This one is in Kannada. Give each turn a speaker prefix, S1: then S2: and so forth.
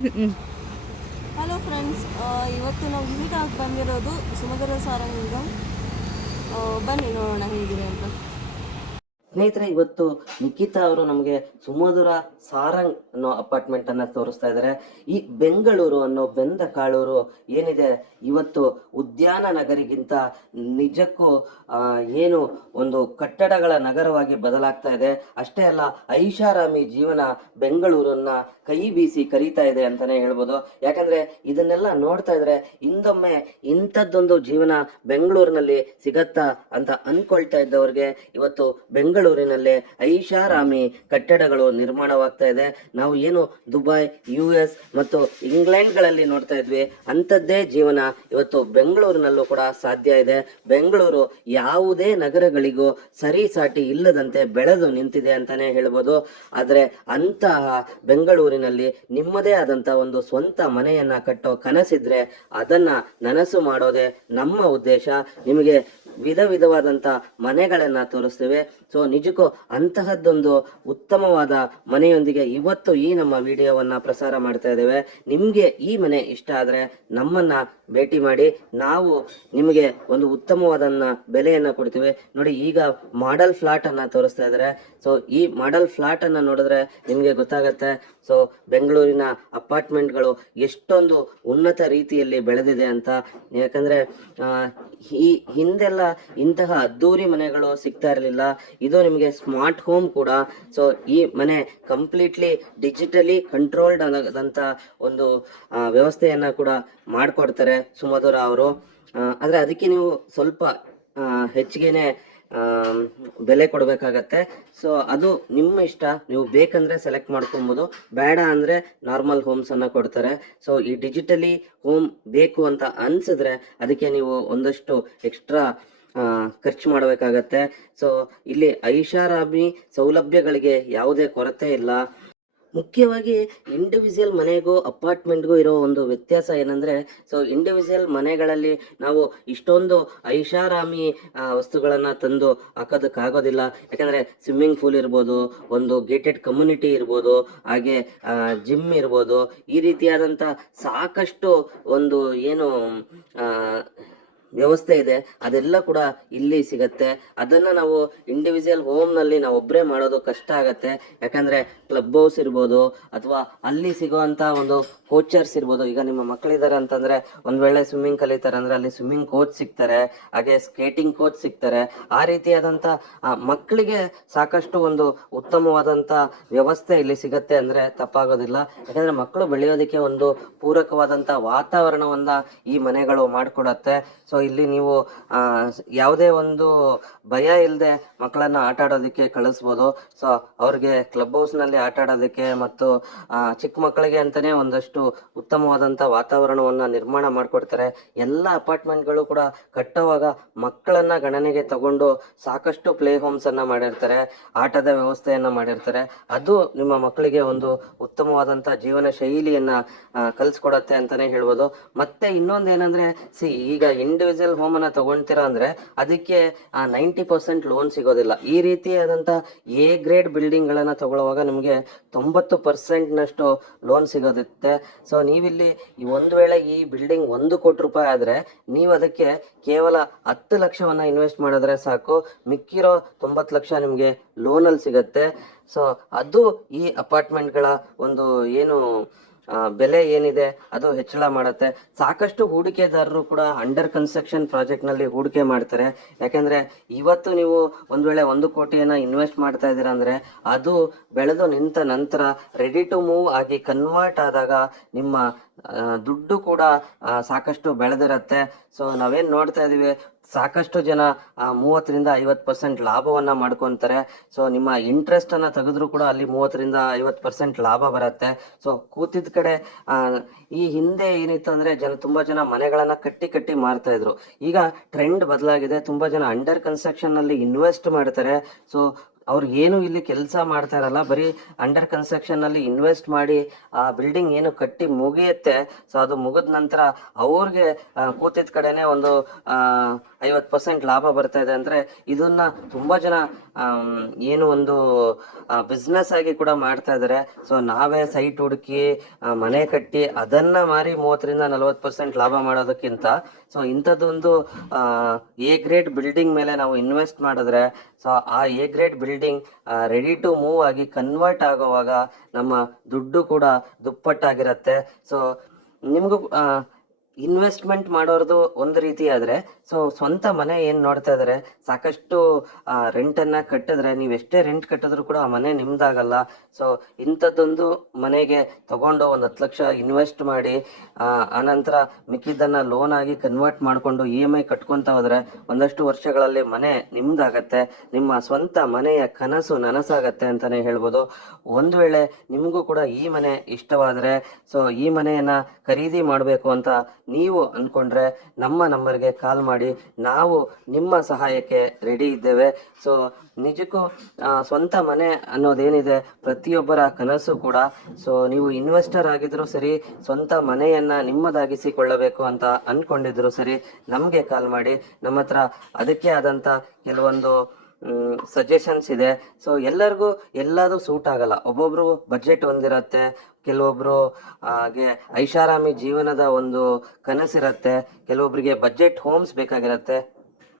S1: ಹಲೋ ಫ್ರೆಂಡ್ಸ್ ಇವತ್ತು ನಾವು ವಿಸಿಟ್ ಆಗಿ ಬಂದಿರೋದು ಸುಮಧುರ ಸಾರಂಗ ಬನ್ನಿ ನೋಡೋಣ ಹೇಗಿದೆ ಅಂತ.
S2: ಸ್ನೇಹಿತರೆ, ಇವತ್ತು ನಿಖಿತಾ ಅವರು ನಮಗೆ ಸುಮಧುರ ಸಾರಂಗ್ ಅನ್ನೋ ಅಪಾರ್ಟ್ಮೆಂಟ್ ಅನ್ನ ತೋರಿಸ್ತಾ ಇದ್ದಾರೆ ಈ ಬೆಂಗಳೂರು ಅನ್ನೋ ಬೆಂದ ಕಾಳೂರು ಏನಿದೆ, ಇವತ್ತು ಉದ್ಯಾನ ನಗರಿಗಿಂತ ನಿಜಕ್ಕೂ ಏನು ಒಂದು ಕಟ್ಟಡಗಳ ನಗರವಾಗಿ ಬದಲಾಗ್ತಾ ಇದೆ. ಅಷ್ಟೇ ಅಲ್ಲ, ಐಷಾರಾಮಿ ಜೀವನ ಬೆಂಗಳೂರನ್ನ ಕೈ ಬೀಸಿ ಕರೀತಾ ಇದೆ ಅಂತಾನೆ ಹೇಳ್ಬೋದು. ಯಾಕಂದ್ರೆ ಇದನ್ನೆಲ್ಲ ನೋಡ್ತಾ ಇದ್ರೆ ಇಂದೊಮ್ಮೆ ಇಂಥದ್ದೊಂದು ಜೀವನ ಬೆಂಗಳೂರಿನಲ್ಲಿ ಸಿಗತ್ತಾ ಅಂತ ಅನ್ಕೊಳ್ತಾ ಇದ್ದವ್ರಿಗೆ ಇವತ್ತು ಬೆಂಗಳೂರಿನಲ್ಲೇ ಐಷಾರಾಮಿ ಕಟ್ಟಡಗಳು ನಿರ್ಮಾಣವಾಗ್ತಾ ಇದೆ. ನಾವು ಏನು ದುಬೈ ಯು ಎಸ್ ಮತ್ತು ಇಂಗ್ಲೆಂಡ್ಗಳಲ್ಲಿ ನೋಡ್ತಾ ಇದ್ವಿ. ಅಂಥದ್ದೇ ಜೀವನ ಇವತ್ತು ಬೆಂಗಳೂರಿನಲ್ಲೂ ಕೂಡ ಸಾಧ್ಯ ಇದೆ. ಬೆಂಗಳೂರು ಯಾವುದೇ ನಗರಗಳಿಗೂ ಸರಿಸಾಟಿ ಇಲ್ಲದಂತೆ ಬೆಳೆದು ನಿಂತಿದೆ ಅಂತಾನೆ ಹೇಳ್ಬೋದು. ಆದರೆ ಅಂತಹ ಬೆಂಗಳೂರಿನಲ್ಲಿ ನಿಮ್ಮದೇ ಆದಂಥ ಒಂದು ಸ್ವಂತ ಮನೆಯನ್ನ ಕಟ್ಟೋ ಕನಸಿದ್ರೆ ಅದನ್ನ ನನಸು ಮಾಡೋದೇ ನಮ್ಮ ಉದ್ದೇಶ. ನಿಮಗೆ ವಿಧ ವಿಧವಾದಂಥ ಮನೆಗಳನ್ನು ತೋರಿಸ್ತೇವೆ. ಸೊ ನಿಜಕ್ಕೂ ಅಂತಹದ್ದೊಂದು ಉತ್ತಮವಾದ ಮನೆಯೊಂದಿಗೆ ಇವತ್ತು ಈ ನಮ್ಮ ವಿಡಿಯೋವನ್ನ ಪ್ರಸಾರ ಮಾಡ್ತಾ ಇದ್ದೇವೆ. ನಿಮಗೆ ಈ ಮನೆ ಇಷ್ಟ ಆದರೆ ನಮ್ಮನ್ನ ಭೇಟಿ ಮಾಡಿ, ನಾವು ನಿಮಗೆ ಒಂದು ಉತ್ತಮವಾದನ್ನ ಬೆಲೆಯನ್ನ ಕೊಡ್ತೀವಿ. ನೋಡಿ, ಈಗ ಮಾಡೆಲ್ ಫ್ಲಾಟ್ ಅನ್ನ ತೋರಿಸ್ತಾ ಇದ್ದಾರೆ. ಸೊ ಈ ಮಾಡೆಲ್ ಫ್ಲಾಟ್ ಅನ್ನ ನೋಡಿದ್ರೆ ನಿಮಗೆ ಗೊತ್ತಾಗತ್ತೆ. ಸೊ ಬೆಂಗಳೂರಿನ ಅಪಾರ್ಟ್ಮೆಂಟ್ಗಳು ಎಷ್ಟೊಂದು ಉನ್ನತ ರೀತಿಯಲ್ಲಿ ಬೆಳೆದಿದೆ ಅಂತ. ಯಾಕಂದ್ರೆ ಈ ಹಿಂದೆಲ್ಲ ಇಂತಹ ಅದ್ದೂರಿ ಮನೆಗಳು ಸಿಗ್ತಾ ಇರಲಿಲ್ಲ. ಇದು ನಿಮಗೆ ಸ್ಮಾರ್ಟ್ ಹೋಮ್ ಕೂಡ. ಸೊ ಈ ಮನೆ ಕಂಪ್ಲೀಟ್ಲಿ ಡಿಜಿಟಲಿ ಕಂಟ್ರೋಲ್ಡ್ ಆದಂತ ಒಂದು ವ್ಯವಸ್ಥೆಯನ್ನ ಕೂಡ ಮಾಡಿಕೊಡ್ತಾರೆ ಸುಮಧುರ ಅವರು. ಆದ್ರೆ ಅದಕ್ಕೆ ನೀವು ಸ್ವಲ್ಪ ಹೆಚ್ಚಿಗೆನೆ ಬೆಲೆ ಕೊಡಬೇಕಾಗತ್ತೆ. ಸೊ ಅದು ನಿಮ್ಮ ಇಷ್ಟ. ನೀವು ಬೇಕಂದರೆ ಸೆಲೆಕ್ಟ್ ಮಾಡ್ಕೊಬೋದು. ಬೇಡ ಅಂದರೆ ನಾರ್ಮಲ್ ಹೋಮ್ಸನ್ನು ಕೊಡ್ತಾರೆ. ಸೊ ಈ ಡಿಜಿಟಲಿ ಹೋಮ್ ಬೇಕು ಅಂತ ಅನ್ಸಿದ್ರೆ ಅದಕ್ಕೆ ನೀವು ಒಂದಷ್ಟು ಎಕ್ಸ್ಟ್ರಾ ಖರ್ಚು ಮಾಡಬೇಕಾಗತ್ತೆ. ಸೊ ಇಲ್ಲಿ ಐಷಾರಾಮಿ ಸೌಲಭ್ಯಗಳಿಗೆ ಯಾವುದೇ ಕೊರತೆ ಇಲ್ಲ. ಮುಖ್ಯವಾಗಿ ಇಂಡಿವಿಜುವಲ್ ಮನೆಗೂ ಅಪಾರ್ಟ್ಮೆಂಟ್ಗೂ ಇರೋ ಒಂದು ವ್ಯತ್ಯಾಸ ಏನಂದರೆ ಸೊ ಇಂಡಿವಿಜುವಲ್ ಮನೆಗಳಲ್ಲಿ ನಾವು ಇಷ್ಟೊಂದು ಐಷಾರಾಮಿ ವಸ್ತುಗಳನ್ನು ತಂದು ಹಾಕೋದಕ್ಕಾಗೋದಿಲ್ಲ. ಯಾಕಂದರೆ ಸ್ವಿಮ್ಮಿಂಗ್ ಪೂಲ್ ಇರ್ಬೋದು, ಒಂದು ಗೇಟೆಡ್ ಕಮ್ಯುನಿಟಿ ಇರ್ಬೋದು, ಹಾಗೆ ಜಿಮ್ ಇರ್ಬೋದು, ಈ ರೀತಿಯಾದಂಥ ಸಾಕಷ್ಟು ಒಂದು, ಏನು ವ್ಯವಸ್ಥೆ ಇದೆ. ಅದೆಲ್ಲ ಕೂಡ ಇಲ್ಲಿ ಸಿಗತ್ತೆ. ಅದನ್ನ ನಾವು ಇಂಡಿವಿಜುವಲ್ ಹೋಮ್ನಲ್ಲಿ ನಾವು ಒಬ್ಬರೇ ಮಾಡೋದು ಕಷ್ಟ ಆಗತ್ತೆ. ಯಾಕಂದ್ರೆ ಕ್ಲಬ್ ಹೌಸ್ ಇರ್ಬೋದು, ಅಥವಾ ಅಲ್ಲಿ ಸಿಗುವಂತ ಒಂದು ಕೋಚರ್ಸ್ ಇರ್ಬೋದು ಈಗ ನಿಮ್ಮ ಮಕ್ಕಳಿದ್ದಾರೆ ಅಂತಂದ್ರೆ ಒಂದ್ ವೇಳೆ ಸ್ವಿಮ್ಮಿಂಗ್ ಕಲಿತಾರೆ ಅಂದ್ರೆ ಅಲ್ಲಿ ಸ್ವಿಮ್ಮಿಂಗ್ ಕೋಚ್ ಸಿಗ್ತಾರೆ, ಹಾಗೆ ಸ್ಕೇಟಿಂಗ್ ಕೋಚ್ ಸಿಗ್ತಾರೆ. ಆ ರೀತಿಯಾದಂತ ಮಕ್ಕಳಿಗೆ ಸಾಕಷ್ಟು ಒಂದು ಉತ್ತಮವಾದಂತ ವ್ಯವಸ್ಥೆ ಇಲ್ಲಿ ಸಿಗತ್ತೆ ಅಂದ್ರೆ ತಪ್ಪಾಗೋದಿಲ್ಲ. ಯಾಕಂದ್ರೆ ಮಕ್ಕಳು ಬೆಳೆಯೋದಕ್ಕೆ ಒಂದು ಪೂರಕವಾದಂತ ವಾತಾವರಣವನ್ನ ಈ ಮನೆಗಳು ಮಾಡಿಕೊಡತ್ತೆ. ಸೊ ಇಲ್ಲಿ ನೀವು ಯಾವುದೇ ಒಂದು ಭಯ ಇಲ್ಲದೆ ಮಕ್ಕಳನ್ನ ಆಟ ಆಡೋದಕ್ಕೆ ಕಳಿಸ್ಬೋದು. ಸೊ ಅವ್ರಿಗೆ ಕ್ಲಬ್ ಹೌಸ್ನಲ್ಲಿ ಆಟ ಆಡೋದಕ್ಕೆ ಮತ್ತು ಚಿಕ್ಕ ಮಕ್ಕಳಿಗೆ ಅಂತಾನೆ ಒಂದಷ್ಟು ಉತ್ತಮವಾದಂಥ ವಾತಾವರಣವನ್ನ ನಿರ್ಮಾಣ ಮಾಡಿಕೊಡ್ತಾರೆ. ಎಲ್ಲ ಅಪಾರ್ಟ್ಮೆಂಟ್ಗಳು ಕೂಡ ಕಟ್ಟುವಾಗ ಮಕ್ಕಳನ್ನ ಗಣನೆಗೆ ತಗೊಂಡು ಸಾಕಷ್ಟು ಪ್ಲೇ ಹೋಮ್ಸ್ ಅನ್ನ ಮಾಡಿರ್ತಾರೆ, ಆಟದ ವ್ಯವಸ್ಥೆಯನ್ನು ಮಾಡಿರ್ತಾರೆ. ಅದು ನಿಮ್ಮ ಮಕ್ಕಳಿಗೆ ಒಂದು ಉತ್ತಮವಾದಂಥ ಜೀವನ ಶೈಲಿಯನ್ನ ಕಲ್ಸ್ಕೊಡತ್ತೆ ಅಂತಾನೆ ಹೇಳ್ಬೋದು. ಮತ್ತೆ ಏನಂದರೆ ಸಿ, ಈಗ ಇಂಡಿವಿಜುವಲ್ ಹೋಮ್ ಅನ್ನ ಅಂದರೆ ಅದಕ್ಕೆ ನೈಂಟಿ ಪರ್ಸೆಂಟ್ ಲೋನ್ ಸಿಗೋದಿಲ್ಲ. ಈ ರೀತಿಯಾದಂತ ಎ ಗ್ರೇಡ್ ಬಿಲ್ಡಿಂಗ್ ಗಳನ್ನ ತಗೊಳ್ಳುವಾಗ ನಿಮಗೆ ತೊಂಬತ್ತು ಪರ್ಸೆಂಟ್ನಷ್ಟು ಲೋನ್ ಸಿಗೋದಿತ್ತೆ. ಸೊ ನೀವಿಲ್ಲಿ ಒಂದು ವೇಳೆ ಈ ಬಿಲ್ಡಿಂಗ್ ಒಂದು ಕೋಟಿ ರೂಪಾಯಿ ಆದರೆ ನೀವು ಅದಕ್ಕೆ ಕೇವಲ ಹತ್ತು ಲಕ್ಷವನ್ನ ಇನ್ವೆಸ್ಟ್ ಮಾಡಿದ್ರೆ ಸಾಕು. ಮಿಕ್ಕಿರೋ ತೊಂಬತ್ತು ಲಕ್ಷ ನಿಮಗೆ ಲೋನಲ್ಲಿ ಸಿಗತ್ತೆ. ಸೊ ಅದು ಈ ಅಪಾರ್ಟ್ಮೆಂಟ್ಗಳ ಒಂದು ಏನು ಬೆಲೆ ಏನಿದೆ ಅದು ಹೆಚ್ಚಳ ಮಾಡುತ್ತೆ. ಸಾಕಷ್ಟು ಹೂಡಿಕೆದಾರರು ಕೂಡ ಅಂಡರ್ ಕನ್ಸ್ಟ್ರಕ್ಷನ್ ಪ್ರಾಜೆಕ್ಟ್ನಲ್ಲಿ ಹೂಡಿಕೆ ಮಾಡ್ತಾರೆ. ಯಾಕಂದ್ರೆ ಇವತ್ತು ನೀವು ಒಂದ್ ವೇಳೆ ಒಂದು ಕೋಟಿಯನ್ನ ಇನ್ವೆಸ್ಟ್ ಮಾಡ್ತಾ ಇದ್ದೀರಾ ಅಂದ್ರೆ ಅದು ಬೆಳೆದು ನಿಂತ ನಂತರ ರೆಡಿ ಟು ಮೂವ್ ಆಗಿ ಕನ್ವರ್ಟ್ ಆದಾಗ ನಿಮ್ಮ ದುಡ್ಡು ಕೂಡ ಸಾಕಷ್ಟು ಬೆಳೆದಿರತ್ತೆ. ಸೊ ನಾವೇನ್ ನೋಡ್ತಾ ಇದೀವಿ? ಸಾಕಷ್ಟು ಜನ ಮೂವತ್ತರಿಂದ ಐವತ್ತು ಪರ್ಸೆಂಟ್ ಲಾಭವನ್ನು ಮಾಡ್ಕೊತಾರೆ. ಸೊ ನಿಮ್ಮ ಇಂಟ್ರೆಸ್ಟನ್ನು ತೆಗೆದ್ರು ಕೂಡ ಅಲ್ಲಿ ಮೂವತ್ತರಿಂದ ಐವತ್ತು ಪರ್ಸೆಂಟ್ ಲಾಭ ಬರುತ್ತೆ. ಸೊ ಕೂತಿದ ಕಡೆ ಈ ಹಿಂದೆ ಏನಿತ್ತು ಅಂದ್ರೆ ಜನ, ತುಂಬಾ ಜನ ಮನೆಗಳನ್ನು ಕಟ್ಟಿ ಕಟ್ಟಿ ಮಾರ್ತಾ ಇದ್ರು. ಈಗ ಟ್ರೆಂಡ್ ಬದಲಾಗಿದೆ. ತುಂಬಾ ಜನ ಅಂಡರ್ ಕನ್ಸ್ಟ್ರಕ್ಷನ್ನಲ್ಲಿ ಇನ್ವೆಸ್ಟ್ ಮಾಡ್ತಾರೆ. ಸೊ ಅವ್ರು ಏನು ಇಲ್ಲಿ ಕೆಲಸ ಮಾಡ್ತಾ ಇರಲ್ಲ. ಬರೀ ಅಂಡರ್ ಕನ್ಸ್ಟ್ರಕ್ಷನ್ನಲ್ಲಿ ಇನ್ವೆಸ್ಟ್ ಮಾಡಿ, ಆ ಬಿಲ್ಡಿಂಗ್ ಏನು ಕಟ್ಟಿ ಮುಗಿಯುತ್ತೆ. ಸೊ ಅದು ಮುಗಿದ ನಂತರ ಅವ್ರಿಗೆ ಕೂತಿದ ಕಡೆನೆ ಒಂದು ಐವತ್ತು ಪರ್ಸೆಂಟ್ ಲಾಭ ಬರ್ತಾ ಇದೆ ಅಂದರೆ ಇದನ್ನ ತುಂಬ ಜನ ಏನು ಒಂದು ಬಿಸ್ನೆಸ್ ಆಗಿ ಕೂಡ ಮಾಡ್ತಾ ಇದ್ದಾರೆ ಸೊ ನಾವೇ ಸೈಟ್ ಹುಡುಕಿ ಮನೆ ಕಟ್ಟಿ ಅದನ್ನ ಮಾರಿ ಮೂವತ್ತರಿಂದ ನಲವತ್ತು ಪರ್ಸೆಂಟ್ ಲಾಭ ಮಾಡೋದಕ್ಕಿಂತ ಸೊ ಇಂಥದ್ದೊಂದು ಎ ಗ್ರೇಡ್ ಬಿಲ್ಡಿಂಗ್ ಮೇಲೆ ನಾವು ಇನ್ವೆಸ್ಟ್ ಮಾಡಿದ್ರೆ ಸೊ ಆ A grade building ready to move ಆಗಿ ಕನ್ವರ್ಟ್ ಆಗೋವಾಗ ನಮ್ಮ ದುಡ್ಡು ಕೂಡ ದುಪ್ಪಟ್ಟಾಗಿರತ್ತೆ. ಸೊ ನಿಮಗೂ ಇನ್ವೆಸ್ಟ್ಮೆಂಟ್ ಮಾಡೋರ್ದು ಒಂದು ರೀತಿ ಆದರೆ, ಸೊ ಸ್ವಂತ ಮನೆ ಏನ್ ನೋಡ್ತಾ ಇದ್ದಾರೆ ಸಾಕಷ್ಟು ರೆಂಟ್ ಅನ್ನ ಕಟ್ಟಿದ್ರೆ, ನೀವು ಎಷ್ಟೇ ರೆಂಟ್ ಕಟ್ಟಿದ್ರು ಕೂಡ ಆ ಮನೆ ನಿಮ್ದಾಗಲ್ಲ. ಸೊ ಇಂಥದ್ದೊಂದು ಮನೆಗೆ ತಗೊಂಡು ಒಂದು ಹತ್ತು ಲಕ್ಷ ಇನ್ವೆಸ್ಟ್ ಮಾಡಿ ಆನಂತರ ಮಿಕ್ಕಿದ್ದನ್ನು ಲೋನ್ ಆಗಿ ಕನ್ವರ್ಟ್ ಮಾಡ್ಕೊಂಡು ಇ ಎಂ ಐ ಕಟ್ಕೊತಾ ಹೋದ್ರೆ ಒಂದಷ್ಟು ವರ್ಷಗಳಲ್ಲಿ ಮನೆ ನಿಮ್ದಾಗತ್ತೆ. ನಿಮ್ಮ ಸ್ವಂತ ಮನೆಯ ಕನಸು ನನಸಾಗತ್ತೆ ಅಂತಾನೆ ಹೇಳ್ಬೋದು. ಒಂದು ವೇಳೆ ನಿಮಗೂ ಕೂಡ ಈ ಮನೆ ಇಷ್ಟವಾದ್ರೆ, ಸೊ ಈ ಮನೆಯನ್ನ ಖರೀದಿ ಮಾಡಬೇಕು ಅಂತ ನೀವು ಅಂದ್ಕೊಂಡ್ರೆ ನಮ್ಮ ನಂಬರ್ಗೆ ಕಾಲ್ ಮಾಡಿ ನಾವು ನಿಮ್ಮ ಸಹಾಯಕ್ಕೆ ರೆಡಿ ಇದ್ದೇವೆ. ಸೊ ನಿಜಕ್ಕೂ ಸ್ವಂತ ಮನೆ ಅನ್ನೋದೇನಿದೆ ಪ್ರತಿಯೊಬ್ಬರ ಕನಸು ಕೂಡ. ಸೊ ನೀವು ಇನ್ವೆಸ್ಟರ್ ಆಗಿದ್ರೂ ಸರಿ, ಸ್ವಂತ ಮನೆಯನ್ನ ನಿಮ್ಮದಾಗಿಸಿಕೊಳ್ಳಬೇಕು ಅಂತ ಅಂದ್ಕೊಂಡಿದ್ರು ಸರಿ, ನಮಗೆ ಕಾಲ್ ಮಾಡಿ, ನಮ್ಮ ಹತ್ರ ಅದಕ್ಕೆ ಆದಂತ ಕೆಲವೊಂದು ಸಜೆಷನ್ಸ್ ಇದೆ. ಸೊ ಎಲ್ಲರಿಗೂ ಎಲ್ಲದೂ ಸೂಟ್ ಆಗಲ್ಲ. ಒಬ್ಬೊಬ್ರು ಬಜೆಟ್ ಒಂದಿರತ್ತೆ, ಕೆಲವೊಬ್ರು, ಹಾಗೆ ಐಷಾರಾಮಿ ಜೀವನದ ಒಂದು ಕನಸಿರತ್ತೆ, ಕೆಲವೊಬ್ರಿಗೆ ಬಜೆಟ್ ಹೋಮ್ಸ್ ಬೇಕಾಗಿರತ್ತೆ.